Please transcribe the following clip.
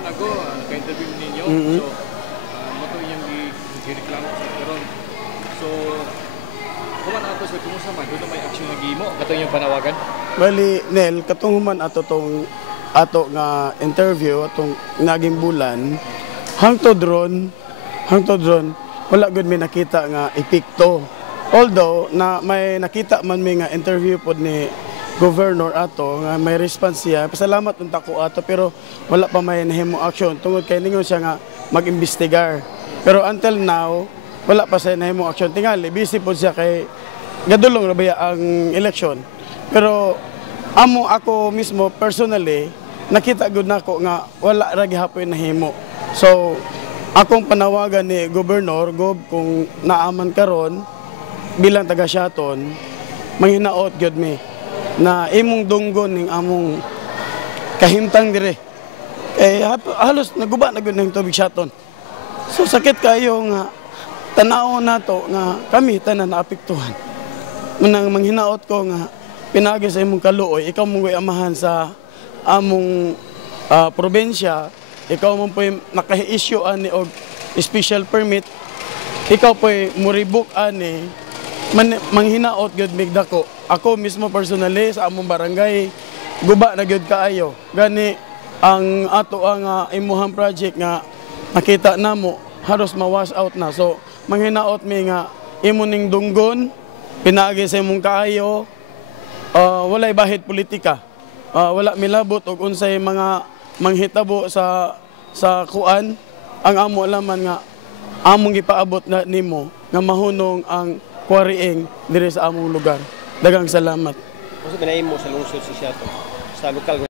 man ago naka-interview ninyo. So moto iyang gireklamo sa karon. So kuman ato sa kumusta man doon may action nga gihimo kato yung panawagan. Bali Nel katong human ato tong ato nga interview atong naging bulan hangtod ron wala gud mi nakita nga epekto. Although na may nakita man mi nga interview pod ni Governor ato nga may response siya. Pasalamat unta ko ato pero wala pa may nahimo action tungod kay ningon siya nga mag-imbestigar. Pero until now wala pa siya nahimo action. Tingali busy pod siya kay gadulong ra baya ang election. Pero ako mismo personally nakita gud nako nga wala ra gihapon nahimo. So akong panawagan ni Governor Gob kung naaman karon bilang taga Siaton manghinaot gyud mi na imong dunggon ning among kahimtang dire kay halos naguba na gyud ning tubig Siaton. So sakit kayo nga tanaw nato nga kami tanan naapektuhan. Munang manghinaot ko nga pinagi sa imong kaluoy ikaw mong amahan sa among probensya, ikaw mo po naka-issue ani og special permit, ikaw po muribok ani manghinaot gyud migdako. Ako mismo personally sa among barangay guba na gyud kaayo. Gani ang ato ang imuhang project nga nakita namo halos ma-wash out na. So manghinaot mi nga imo ning dunggon pinaagi sa imong kaayo, walay bahid politika. Wala milabot og unsay mga manghitabo sa kuan ang amo laman nga among gipaabot na nimo nga mahunong ang quarrying dire sa among lugar. Daghang salamat. Ano sa binahimo sa lungsod sa Siaton sa lokal